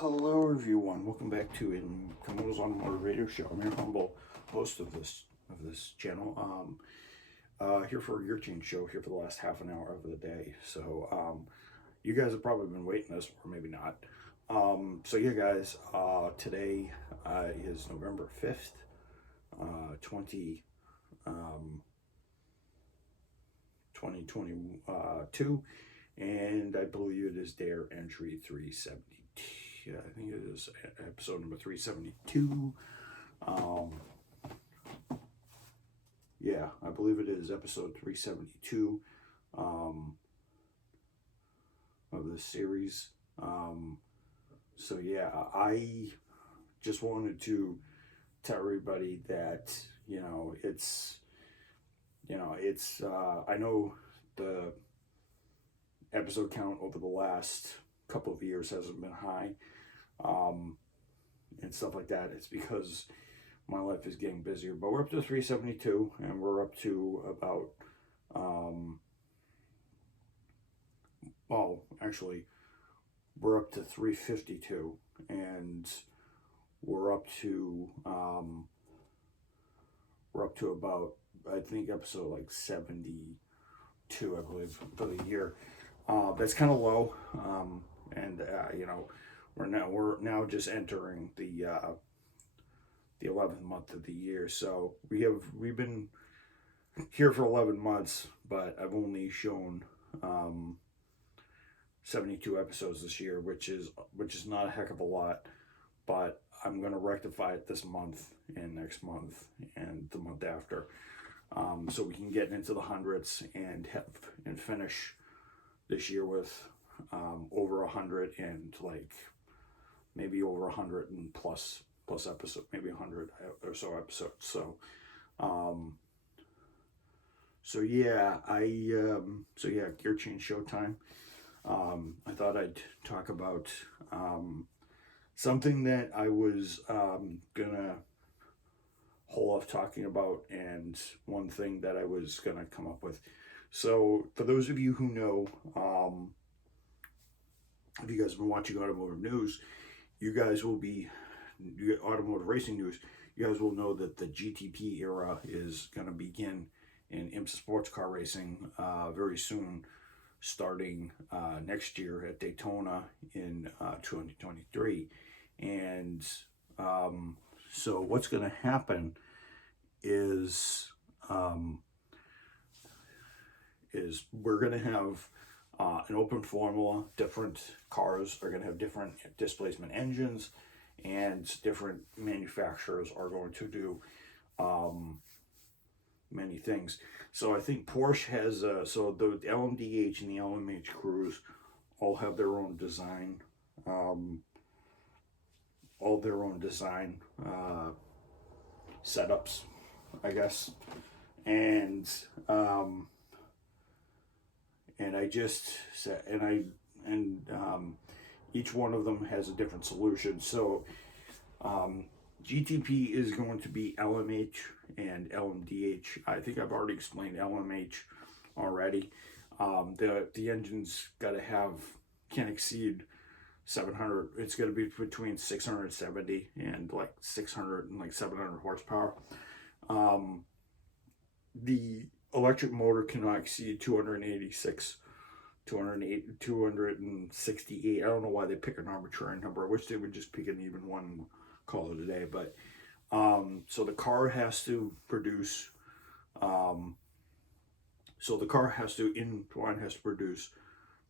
Hello everyone, welcome back to Komodo's Automotive Radio Show. I'm your humble host of this channel. Here for a gear change show here for the last half an hour of the day. So you guys have probably been waiting this, or maybe not. So yeah guys, today is November 5th, 2022, and I believe it is their entry 372. I think it is episode number 372. Yeah, I believe it is episode 372 of this series. So yeah, I just wanted to tell everybody that, I know the episode count over the last couple of years hasn't been high, and stuff like that. It's because my life is getting busier, but we're up to 372, and we're up to about, we're up to 352, and we're up to about, I think, episode like 72, I believe, for the year. That's kind of low, and we're now just entering the 11th month of the year. So we've been here for 11 months, but I've only shown 72 episodes this year, which is not a heck of a lot, but I'm going to rectify it this month and next month and the month after, so we can get into the hundreds and finish this year with over 100 and like maybe over 100 and plus episodes, maybe 100 or so episodes. So gear change showtime. I thought I'd talk about something that I was gonna hold off talking about, and one thing that I was gonna come up with. So for those of you who know, if you guys have been watching automotive news, automotive racing news, you guys will know that the GTP era is going to begin in IMSA sports car racing very soon, starting next year at Daytona in 2023. And so what's going to happen is we're going to have an open formula. Different cars are going to have different displacement engines, and different manufacturers are going to do many things. So I think Porsche has so the LMDH and the LMH crews all have their own design, setups, I guess, and I just said, each one of them has a different solution. So GTP is going to be LMH and LMDH. I think I've already explained LMH already. The engine's can't exceed 700. It's going to be between 670 and like 600 and like 700 horsepower. The electric motor cannot exceed 268. I don't know why they pick an arbitrary number. I wish they would just pick an even one and call it a day. But so the car has to produce produce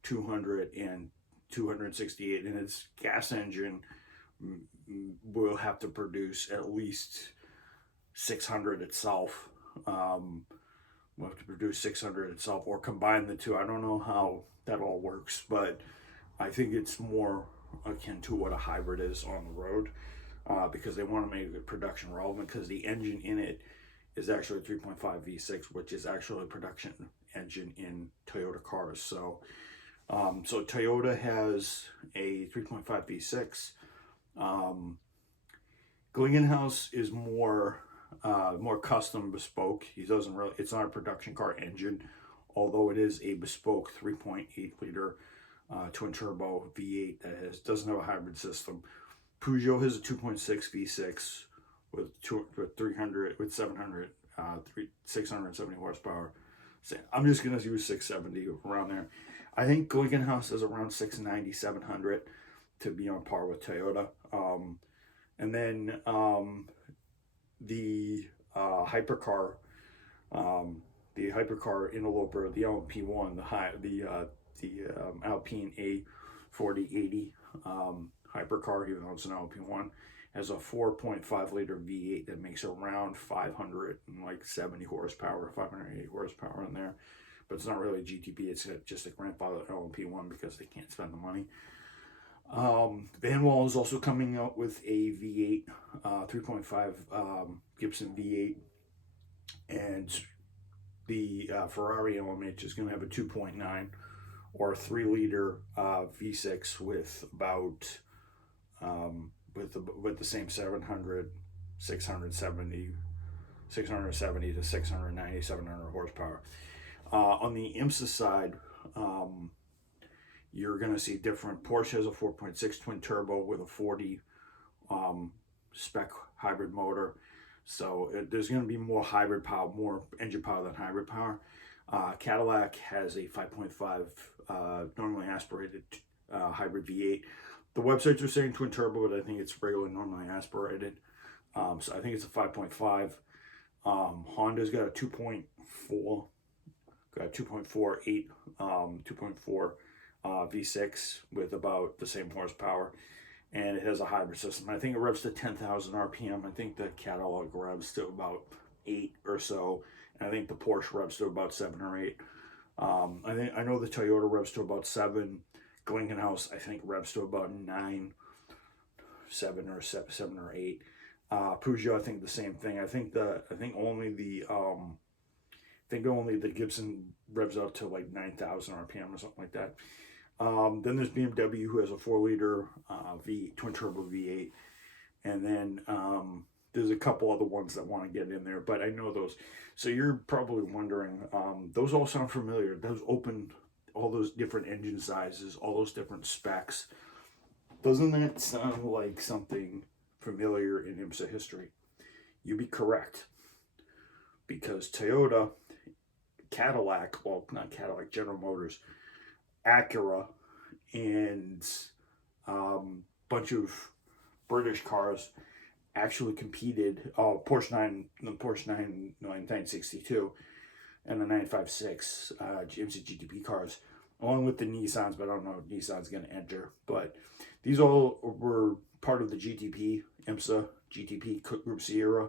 200 and 268, and its gas engine will have to produce at least 600 itself. We'll have to produce 600 itself, or combine the two. I don't know how that all works, but I think it's more akin to what a hybrid is on the road, because they want to make it production relevant, because the engine in it is actually a 3.5 V6, which is actually a production engine in Toyota cars. So Toyota has a 3.5 V6. Glingenhaus is more custom, bespoke. It's not a production car engine, although it is a bespoke 3.8 liter twin turbo V8 that doesn't have a hybrid system. Peugeot has a 2.6 V6 with 670 horsepower. So I'm just gonna use 670 around there. I think Glickenhaus is around 690, 700 to be on par with Toyota. And then the hypercar, interloper, the LMP1, the Alpine A4080 hypercar, even though it's an LMP1, has a 4.5 liter V8 that makes around 570 horsepower, 580 horsepower in there. But it's not really a GTP, it's just a grandfather LMP1 because they can't spend the money. Van Wall is also coming out with a V8, 3.5 Gibson V8, and the Ferrari LMH is going to have a 2.9 or 3 liter V6 with about with the same 670 to 690, 700 horsepower. On the IMSA side, you're going to see different. Porsche has a 4.6 twin turbo with a 40 spec hybrid motor. So there's going to be more hybrid power, more engine power than hybrid power. Cadillac has a 5.5 normally aspirated hybrid V8. The websites are saying twin turbo, but I think it's regularly normally aspirated. So I think it's a 5.5. Honda's got a 2.4, got 2.48, 2.4 V6 with about the same horsepower, and it has a hybrid system. I think it revs to 10,000 RPM. I think the Cadillac revs to about 8 or so, and I think the Porsche revs to about 7 or 8. I know the Toyota revs to about 7. Glickenhaus, I think, revs to about 9, 7 or 8. Peugeot, I think the same thing. I think only the Gibson revs out to like 9,000 RPM or something like that. Then there's BMW, who has a 4 liter twin turbo V8, and then there's a couple other ones that want to get in there, but I know those. So you're probably wondering, those all sound familiar. Those open, all those different engine sizes, all those different specs. Doesn't that sound like something familiar in IMSA history? You'd be correct, because Toyota, Cadillac, well, not Cadillac, General Motors, Acura, and bunch of British cars actually competed. Porsche 962 and the 956 IMSA GTP cars, along with the Nissans, but I don't know if Nissan's going to enter. But these all were part of the GTP, IMSA GTP Group C era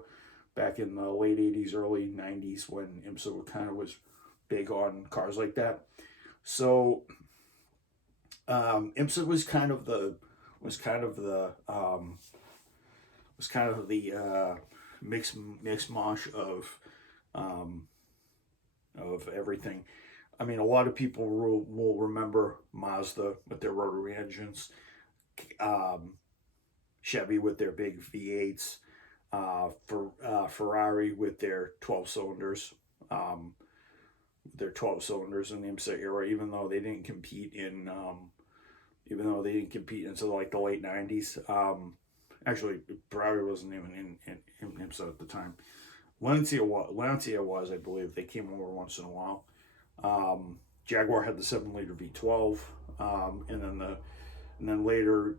back in the late 80s, early 90s, when IMSA kind of was big on cars like that. So IMSA was kind of the mix mosh of everything. I mean, a lot of people will remember Mazda with their rotary engines, Chevy with their big V8s, Ferrari with their 12 cylinders. In the IMSA era, even though they didn't compete until like the late 90s. Actually, Ferrari wasn't even in IMSA at the time. Lancia was, I believe. They came over once in a while. Jaguar had the 7 liter V12, and then later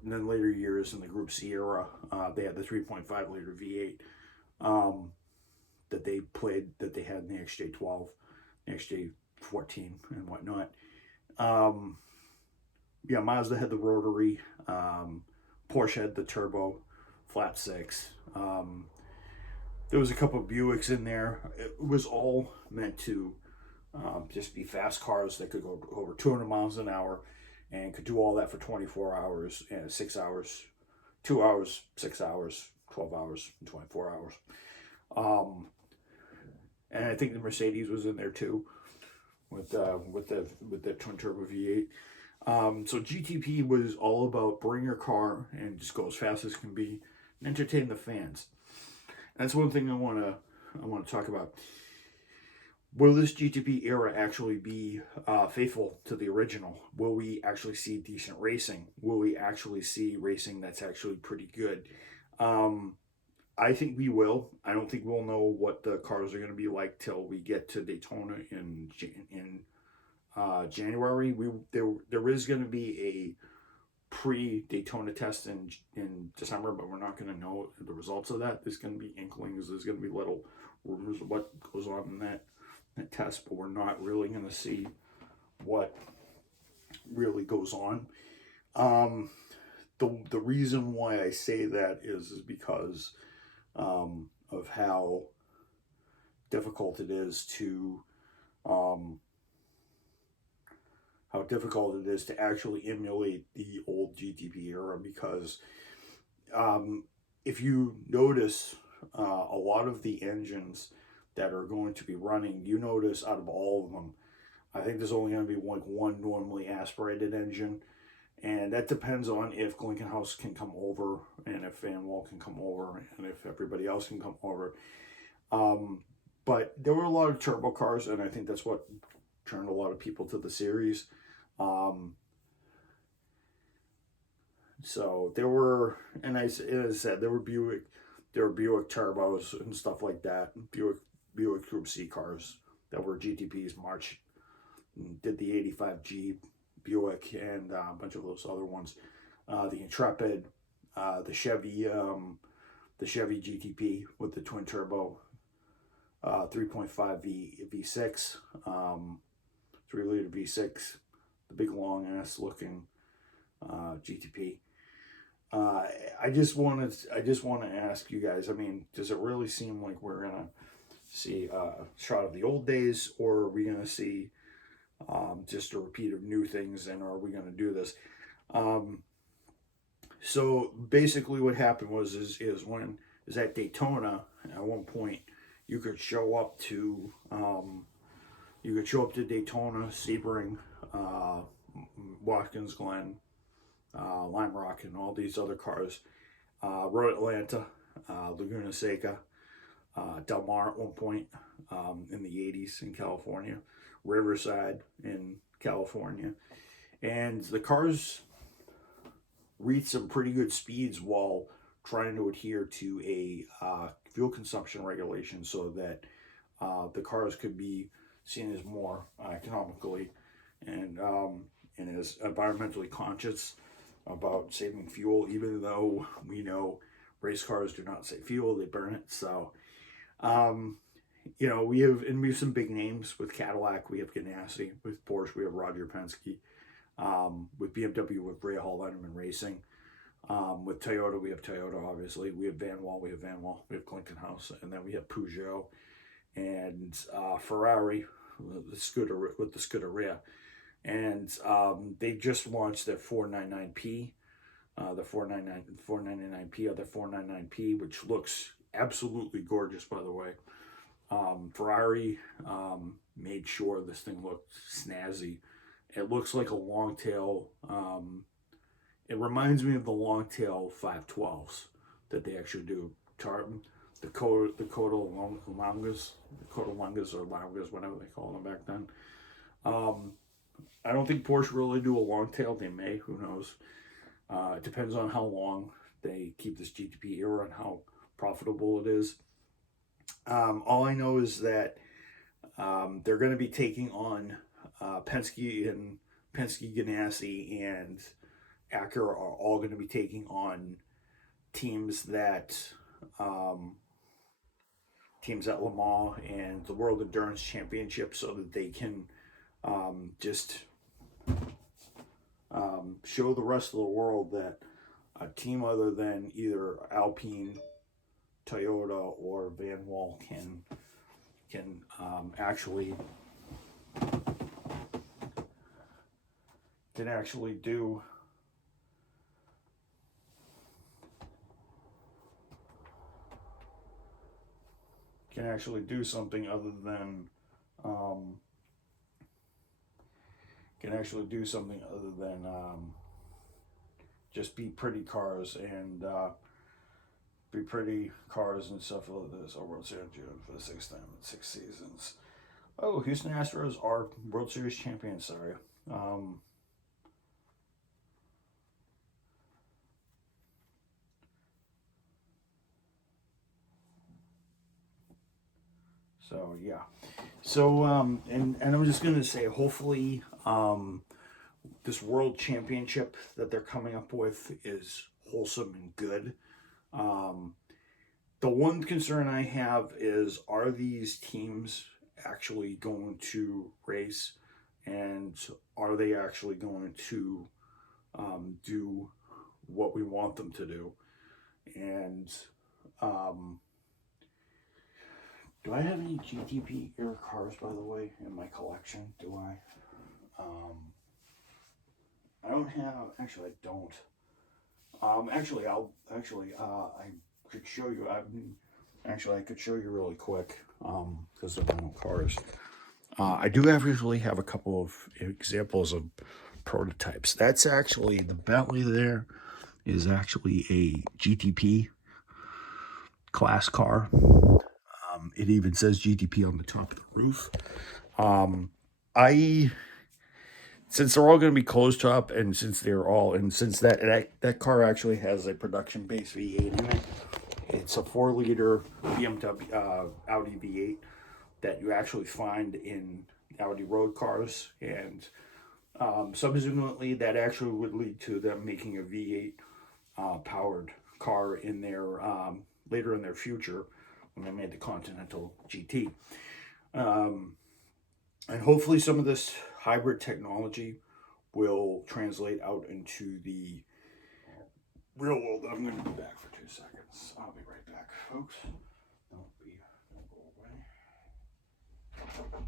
years in the Group C era, they had the 3.5 liter V8 that they had in the XJ12, XJ14, and whatnot. Mazda had the rotary. Porsche had the turbo flat 6. There was a couple of Buicks in there. It was all meant to just be fast cars that could go over 200 miles an hour and could do all that for 24 hours and 6 hours, 2 hours, 6 hours, 12 hours, and 24 hours. And I think the Mercedes was in there too, with the twin turbo V8. So GTP was all about bring your car and just go as fast as can be and entertain the fans. That's one thing I want to talk about. will this GTP era actually be faithful to the original? Will we actually see decent racing? Will we actually see racing that's actually pretty good? I think we will. I don't think we'll know what the cars are going to be like till we get to Daytona in January. There is going to be a pre-Daytona test in December, but we're not going to know the results of that. There's going to be inklings. There's going to be little rumors of what goes on in that test, but we're not really going to see what really goes on. The reason why I say that is because of how difficult it is to actually emulate the old GTP era, because if you notice a lot of the engines that are going to be running, you notice out of all of them, I think there's only going to be like one normally aspirated engine, and that depends on if Glickenhaus can come over, and if Van Wall can come over, and if everybody else can come over. But there were a lot of turbo cars, and I think that's what turned a lot of people to the series. So there were, and as I said, there were Buick turbos and stuff like that. Buick Group C cars that were GTPs. March did the 85G Buick and a bunch of those other ones. The Intrepid, the Chevy GTP with the twin turbo, 3.5 V6, 3-liter V6, the big long ass looking GTP. I just want to ask you guys, I mean, does it really seem like we're gonna see a shot of the old days, or are we gonna see just a repeat of new things, and are we gonna do this? So basically what happened was at Daytona at one point you could show up to Daytona, Sebring, Watkins Glen, Lime Rock, and all these other cars. Road Atlanta, Laguna Seca, Del Mar at one point in the 80s in California, Riverside in California. And the cars reached some pretty good speeds while trying to adhere to a fuel consumption regulation so that the cars could be seen as more economically and as environmentally conscious about saving fuel, even though we know race cars do not save fuel, they burn it. So you know, we have some big names. With Cadillac we have Ganassi, with Porsche we have Roger Penske, with BMW with Ray Hall Letterman Racing, with Toyota we have Toyota, obviously we have Van Wall, we have Glickenhaus, and then we have Peugeot, and Ferrari with the Scuderia. And they just launched their 499P, the 499P or the 499P, which looks absolutely gorgeous, by the way. Ferrari made sure this thing looked snazzy. It looks like a long tail. It reminds me of the long tail 512s that they actually do. The Coda Longas or Longas, whatever they call them back then. I don't think Porsche really do a long tail. They may, who knows. It depends on how long they keep this GTP era and how profitable it is. All I know is that they're going to be taking on Penske, Ganassi, and Acura are all going to be taking on teams at Le Mans and the World Endurance Championship, so that they can just show the rest of the world that a team other than either Alpine, Toyota, or Van Wall can actually do something other than just be pretty cars and stuff like this. World Series for the 6th time in 6 seasons. Oh, Houston Astros are World Series champions. Sorry. Um, so yeah. So and I'm just gonna say, hopefully, this World Championship that they're coming up with is wholesome and good. Um, the one concern I have is, are these teams actually going to race, and are they actually going to do what we want them to do? And um, do I have any GTP era cars, by the way, in my collection? Do I? I don't have. Actually, I don't. Actually, I could show you. Actually, I could show you really quick. Because of my own cars. I do actually have a couple of examples of prototypes. That's actually the Bentley there is actually a GTP class car. It even says GTP on the top of the roof. I since they're all going to be closed top, and since that car actually has a production base V8 in it, it's a 4-liter BMW Audi V8 that you actually find in Audi road cars, and subsequently that actually would lead to them making a V8 powered car in their later in their future when they made the Continental GT. Um, and hopefully some of this hybrid technology will translate out into the real world. I'm going to be back for 2 seconds. I'll be right back, folks. Don't go away.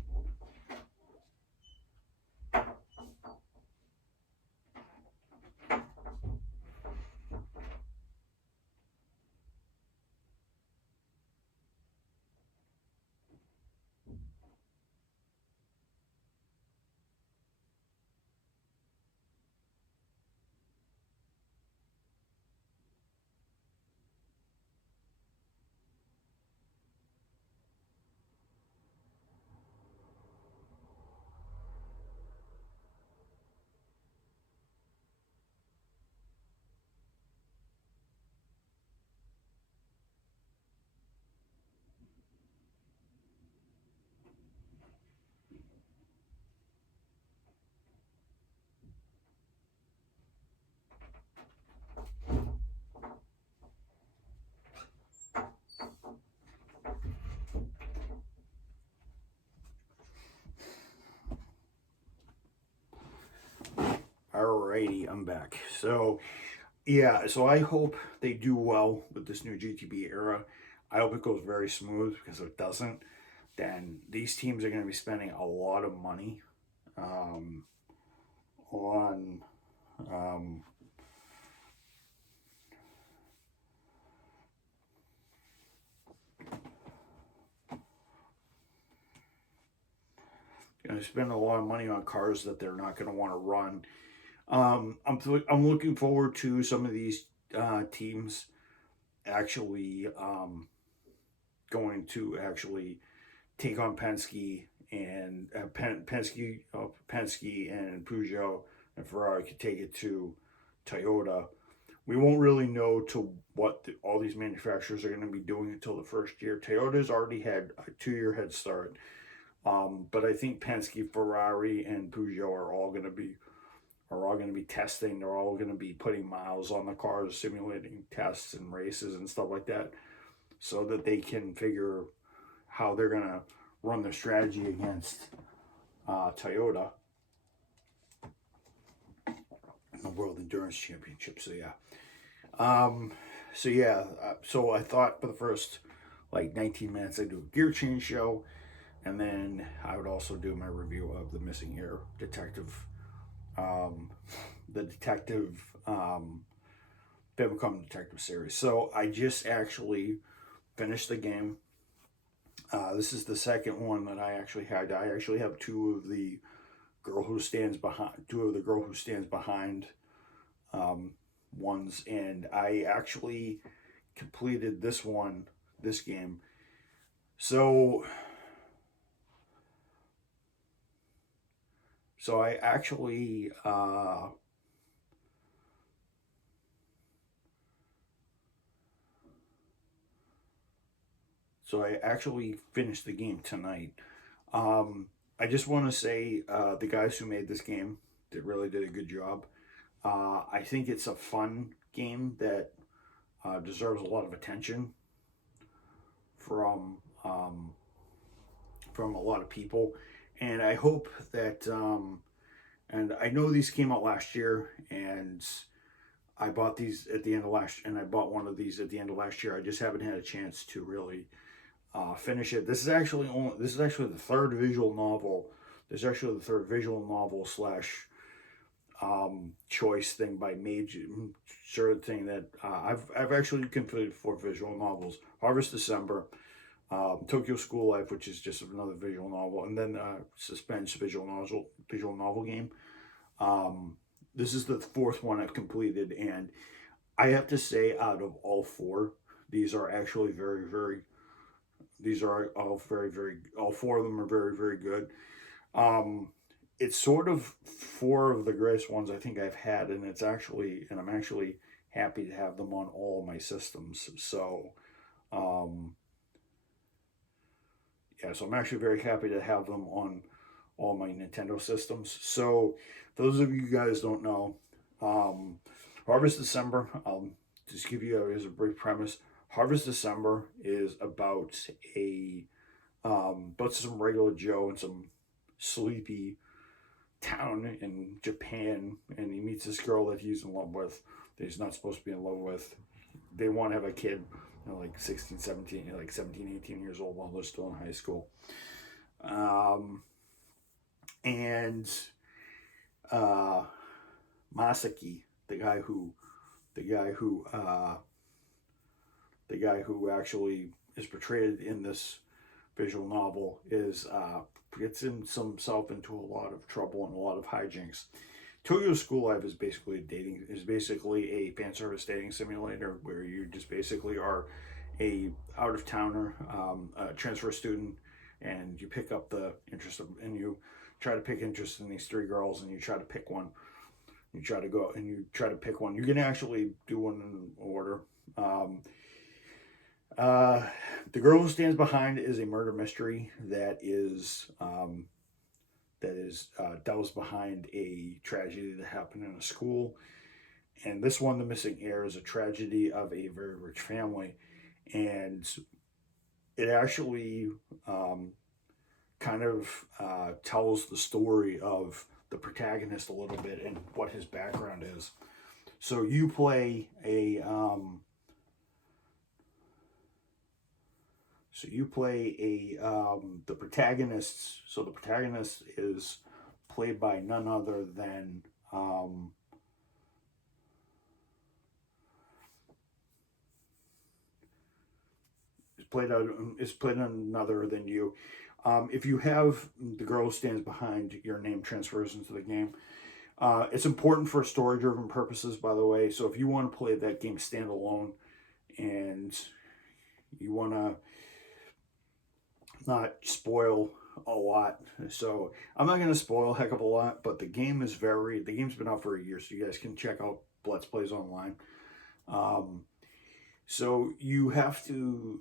Alrighty, I'm back. So yeah, so I hope they do well with this new GTB era. I hope it goes very smooth, because if it doesn't, then these teams are going to be spending a lot of money um, on um, going to spend a lot of money on cars that they're not going to want to run. I'm looking forward to some of these teams actually going to actually take on Penske, and Penske and Peugeot and Ferrari could take it to Toyota. We won't really know to what all these manufacturers are going to be doing until the first year. Toyota's already had a 2-year head start, but I think Penske, Ferrari, and Peugeot are all going to be testing. They're all going to be putting miles on the cars, simulating tests and races and stuff like that, so that they can figure how they're going to run their strategy against Toyota in the World Endurance Championship. So I thought for the first like 19 minutes I'd do a gear change show, and then I would also do my review of the Missing Air Detective, um, the Detective Famicom Detective series. So I just actually finished the game. This is the second one that I actually had. I actually have two of the girl who stands behind ones, and I actually completed this game. So So I actually finished the game tonight. I just want to say the guys who made this game really did a good job. I think it's a fun game that deserves a lot of attention from from a lot of people, and I hope that. And I know these came out last year, and I bought these at the end of and I bought one of these at the end of last year. I just haven't had a chance to really finish it. This is actually the third visual novel. This is actually the third visual novel slash choice thing by Major. Sure thing that I've actually completed 4 visual novels: Harvest December, Tokyo School Life, which is just another visual novel, and then Suspense visual novel game. This is the 4th one I've completed, and I have to say, out of all 4, these are actually very, very. These are all very, very. All 4 of them are very, very good. It's sort of 4 of the greatest ones I think I've had, and I'm actually happy to have them on all my systems. So, yeah, so I'm actually very happy to have them on all my Nintendo systems. So, for those of you guys don't know, Harvest December, just give you as a brief premise. Harvest December is about some regular Joe and some sleepy town in Japan, and he meets this girl that he's in love with, that he's not supposed to be in love with. They want to have a kid, like 16, 17, like 17, 18 years old while they're still in high school. And Masaki, the guy who actually is portrayed in this visual novel, gets himself into a lot of trouble and a lot of hijinks. Tokyo School Life is basically a fan service dating simulator where you just basically are a out of towner, a transfer student, and you pick up the interest and you try to pick interest in these 3 girls, and you try to pick one. You try to pick one. You can actually do one in order. The girl who stands behind is a murder mystery that is doused behind a tragedy that happened in a school. And this one, The Missing Heir, is a tragedy of a very rich family, and it actually kind of tells the story of the protagonist a little bit and what his background is. So you play the protagonist. So the protagonist is played by none other than is played none other than you. If you have the girl who stands behind, your name transfers into the game. It's important for story-driven purposes, by the way. So if you want to play that game standalone and you want to not spoil a lot, so I'm not going to spoil a heck of a lot, but the game's been out for a year, so you guys can check out Let's Plays online. So you have to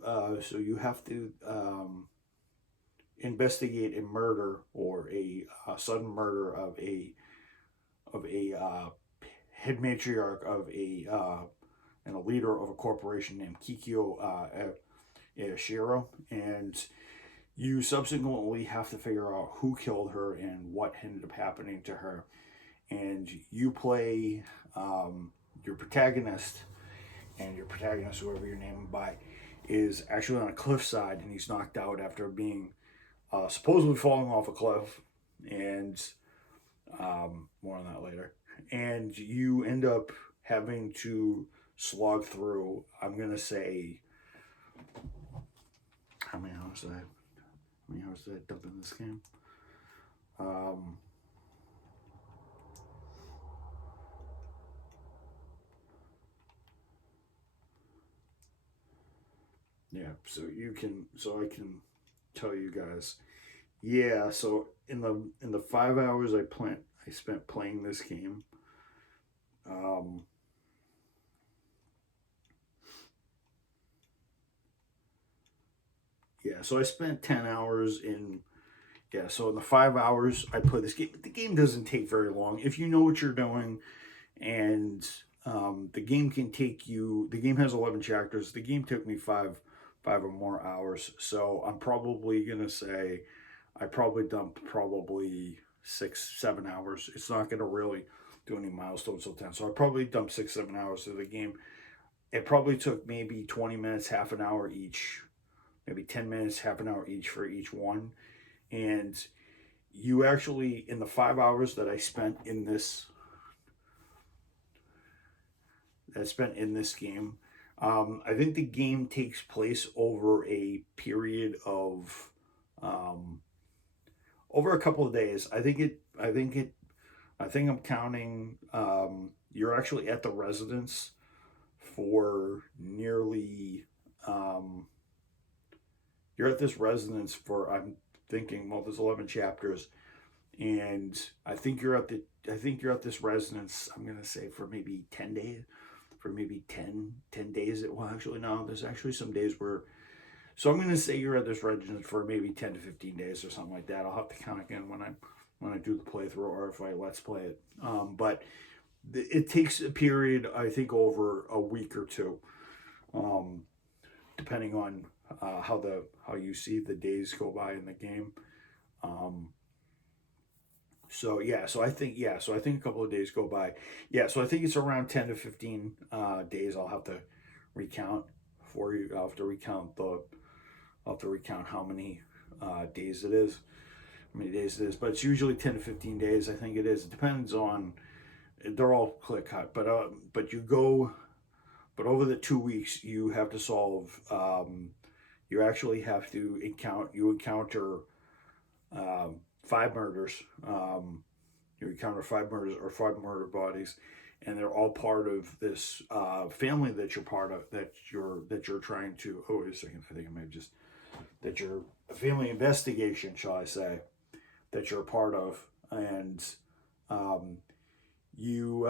investigate a murder or a sudden murder of a head matriarch of and a leader of a corporation named Kikyo Shiro, and you subsequently have to figure out who killed her and what ended up happening to her. And you play your protagonist, and your protagonist, whoever you're named by, is actually on a cliffside, and he's knocked out after being supposedly falling off a cliff, and more on that later. And you end up having to slog through, I'm going to say, how many hours did I dump in this game? Yeah, so I can tell you guys, yeah. So in the 5 hours I spent playing this game. Um, yeah. So I spent 10 hours in. Yeah. So in the 5 hours I played this game, the game doesn't take very long if you know what you're doing, and the game can take you. The game has 11 chapters. The game took me five or more hours. So I'm probably gonna say I probably dumped probably 6 7 hours. It's not gonna really do any milestones till 10. So I probably dumped 6 7 hours through the game. It probably took maybe 20 minutes, half an hour each, maybe 10 minutes, half an hour each for each one. And you actually, in the 5 hours that I spent in this game, I think the game takes place over a period of um, over a couple of days. I think I'm counting. You're actually at the residence for nearly. Um, you're at this residence for. I'm thinking. Well, there's 11 chapters, and I think you're at the. I think you're at this residence. I'm gonna say for maybe 10 days. For maybe 10 days. Well, actually, no. There's actually some days where. So I'm gonna say you're at this residence for maybe 10 to 15 days or something like that. I'll have to count again when I do the playthrough or if I let's play it. But it takes a period, I think, over a week or two, um, depending on how you see the days go by in the game. Um, so I think a couple of days go by. Yeah, so I think it's around 10 to 15 days. I'll have to recount for you. I'll have to recount how many days it is, how many days it is. But it's usually 10 to 15 days. I think it is. It depends on. They're all clear cut, but you go. But over the 2 weeks, you have to solve. You actually have to encounter 5 murders. You encounter 5 murders or 5 murder bodies, and they're all part of this family that you're part of. That you're trying to. Oh, wait a second. I think I may have just that you're a family investigation, shall I say, that you're a part of, and um, you.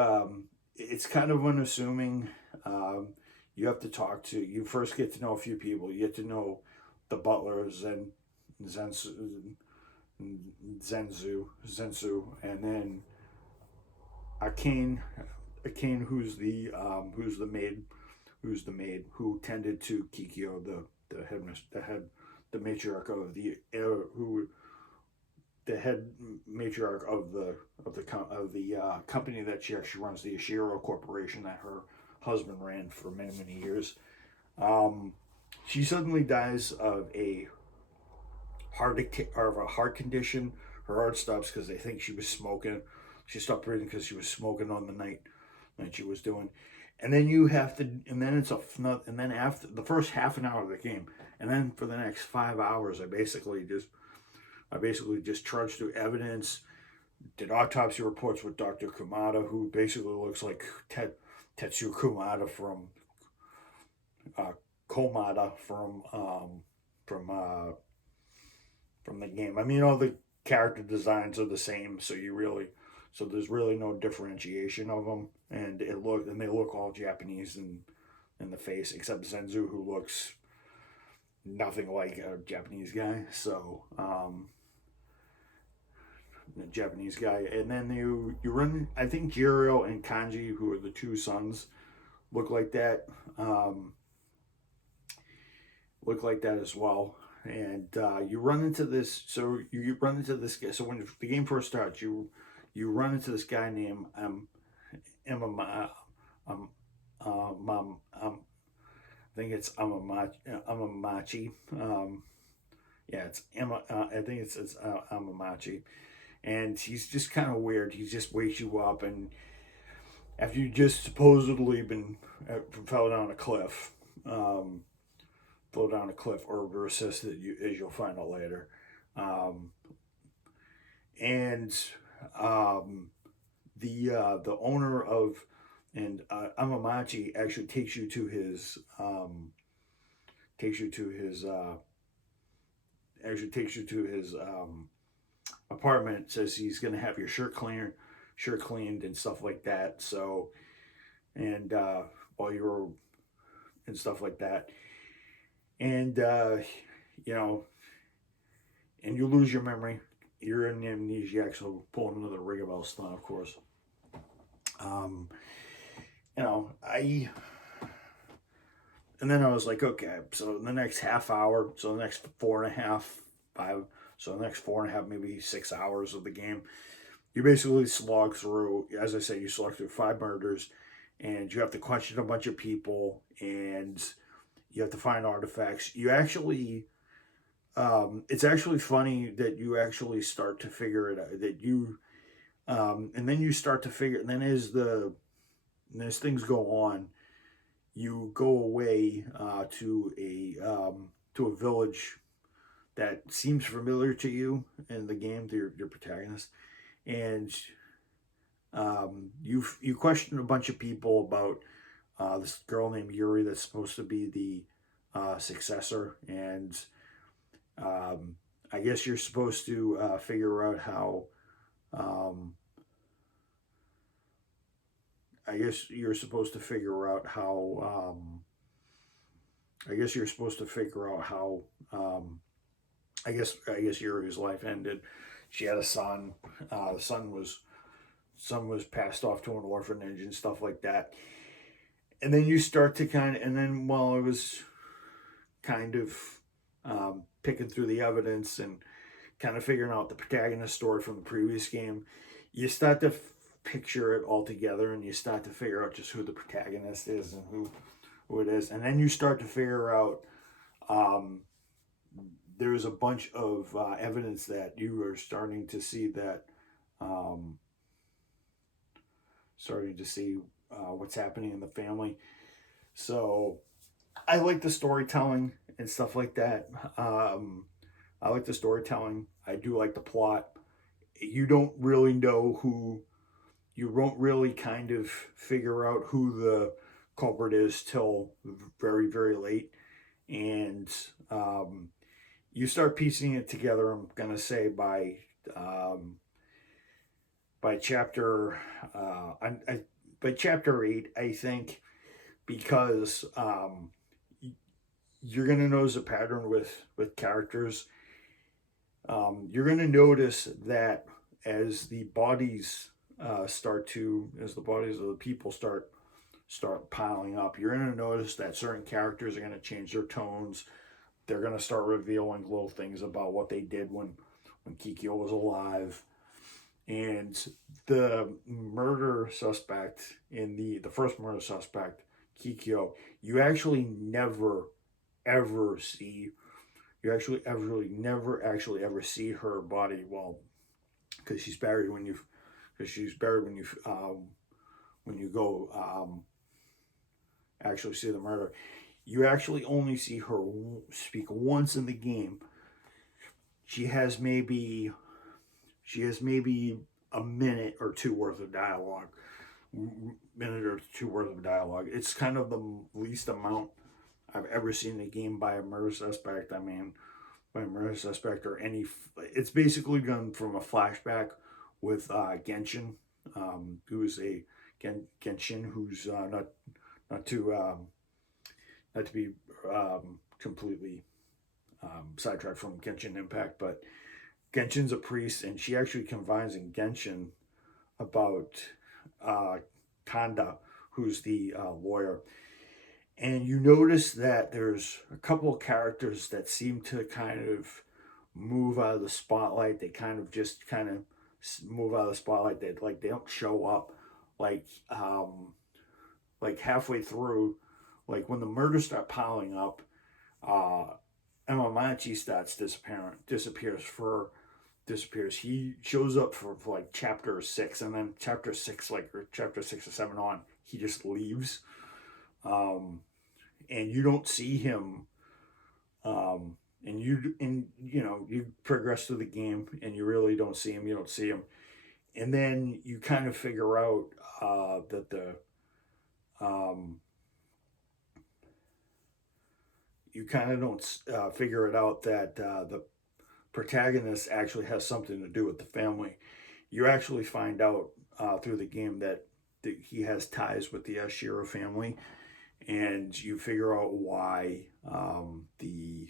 It's kind of unassuming. Um, you have to talk to. You first get to know a few people. You get to know the butlers and Zensu, and then Akane, Akane, who's the maid who tended to Kikyo, the matriarch of who, the head matriarch of the company that she actually runs, the Ishiro Corporation that her husband ran for many years. Um, she suddenly dies of a heart condition. Her heart stops because they think she was smoking. She stopped breathing because she was smoking on the night that she was doing. And then you have to, and then and then after the first half an hour of the game, and then for the next 5 hours, I basically just trudged through evidence, did autopsy reports with Dr. Kumada, who basically looks like Tetsu Kumada uh, Komada from from the game. I mean, all the character designs are the same, so there's really no differentiation of them, and they look all Japanese in the face, except Zenzu, who looks nothing like a Japanese guy. So the Japanese guy, and then you run. I think Jiro and Kanji, who are the two sons, look like that. Look like that as well. And you run into this. So you run into this guy. So when the game first starts, you run into this guy named Emma. Um, I think it's Amamachi. Yeah, it's Emma. I think it's Amamachi, and he's just kind of weird. He just wakes you up, and after you just supposedly been fell down a cliff, um, fell down a cliff or were assisted, as you'll find out later, um, and um, the owner of and Amamachi actually takes you to his actually takes you to his apartment. Says he's going to have your shirt cleaned and stuff like that. So, and while you were and stuff like that, and you know, and you lose your memory. You're in amnesiac, so pulling another Rigabelle stunt, of course. You know, and then I was like, okay, so the next half hour, so the next 4.5, 5, so the next 4.5, maybe 6 hours of the game, you basically slog through, as I say, you slog through 5 murders, and you have to question a bunch of people, and you have to find artifacts. You actually, it's actually funny that you actually start to figure it out, that you, and then you start to figure, and then as things go on, you go away to a village that seems familiar to you in the game, to your protagonist, and you question a bunch of people about this girl named Yuri that's supposed to be the successor, and I guess you're supposed to figure out how. I guess you're supposed to figure out how. I guess you're supposed to figure out how. I guess Yuri's life ended. She had a son. The son was passed off to an orphanage and stuff like that. And then you start to and then while I was kind of picking through the evidence and kind of figuring out the protagonist story from the previous game, you start to picture it all together, and you start to figure out just who the protagonist is and who it is. And then you start to figure out there's a bunch of evidence that you are starting to see what's happening in the family. So I like the storytelling and stuff like that. I like the storytelling. I do like the plot. You don't really know you won't really kind of figure out who the culprit is till very, very late. And you start piecing it together, I'm going to say, by chapter by chapter 8, I think, because you're going to notice a pattern with characters. You're going to notice that as the bodies as the bodies of the people start piling up, you're going to notice that certain characters are going to change their tones. They're going to start revealing little things about what they did when Kikyo was alive. And the murder suspect in the first murder suspect, Kikyo, you actually never ever see. You actually never actually ever see her body. Well, because she's buried when you go actually see the murder. You actually only see her speak once in the game. She has maybe a minute or two worth of dialogue. It's kind of the least amount I've ever seen a game by a murder suspect. I mean, by a murder suspect or any. It's basically done from a flashback with Genshin, who's a Genshin, who's not to be completely sidetracked from Genshin Impact, but Genshin's a priest, and she actually confides in Genshin about Kanda, who's the lawyer. And you notice that there's a couple of characters that seem to kind of move out of the spotlight. They kind of move out of the spotlight. They don't show up. Like halfway through, like when the murders start piling up, Emma Manchi disappears. He shows up for like chapter 6, and then chapter 6 or 7 on, he just leaves. And you don't see him. And you progress through the game, and you really don't see him. You don't see him, and then you kind of figure out that you kind of don't figure it out that protagonist actually has something to do with the family. You actually find out through the game that he has ties with the Hier family, and you figure out why the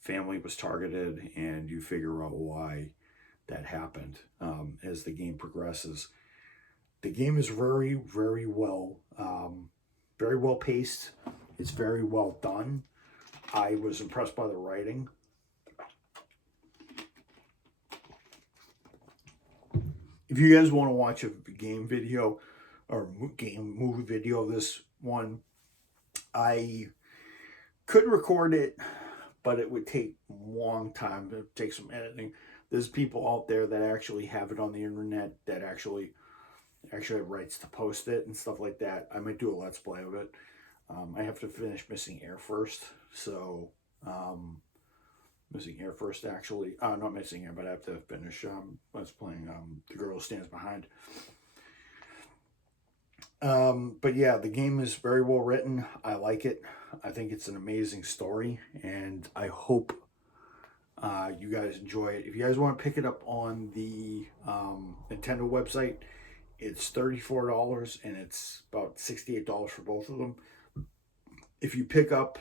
family was targeted, and you figure out why that happened as the game progresses. The game is very, very well paced. It's very well done. I was impressed by the writing. If you guys want to watch a game video or movie video of this one, I could record it, but it would take a long time. It would take some editing. There's people out there that actually have it on the internet that actually have rights to post it and stuff like that. I might do a let's play of it. I have to finish Missing Air first, so Missing Air first, actually. Not Missing Air, but I have to finish let's playing The Girl Who Stands Behind. But yeah, the game is very well written. I like it. I think it's an amazing story, and I hope you guys enjoy it. If you guys want to pick it up on the Nintendo website, it's $34, and it's about $68 for both of them. If you pick up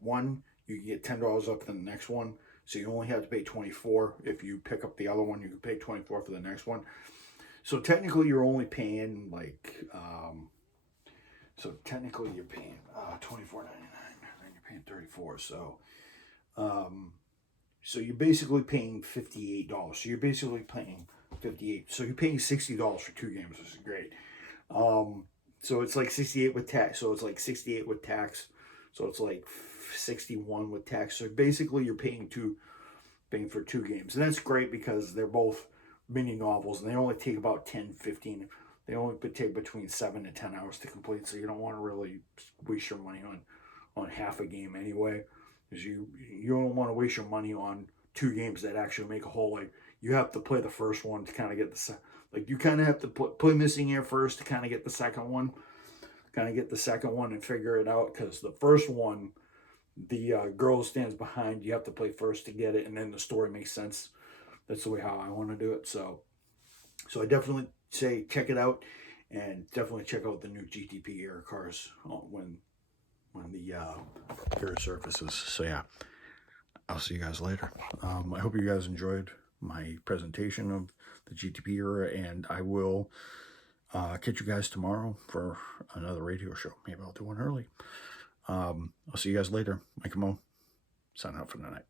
one, you can get $10 off the next one, so you only have to pay $24. If you pick up the other one, you can pay $24 for the next one. So technically, you're only paying like $24.99, and you're paying $34. So you're basically paying $58. So you're basically paying $58. So you're paying $60 for 2 games, which is great. So it's like 68 with tax. So it's like 68 with tax. So it's like 61 with tax. So basically, you're paying for 2 games, and that's great because they're both mini novels, and they only take about 10-15. They only take between 7 to 10 hours to complete. So you don't want to really waste your money on half a game anyway, because you don't want to waste your money on 2 games that actually make a whole. Like, you have to play the first one to kind of get the you kind of have to play Missing Air first to kind of get the second one. And figure it out, because the first one, the Girl Who Stands Behind, you have to play first to get it, and then the story makes sense. That's the way how I want to do it. So I definitely say check it out, and definitely check out the new GTP era cars when the era surfaces. So yeah, I'll see you guys later. I hope you guys enjoyed my presentation of the GTP era, and I will catch you guys tomorrow for another radio show. Maybe I'll do one early. I'll see you guys later. Mike Mo, signing out for the night.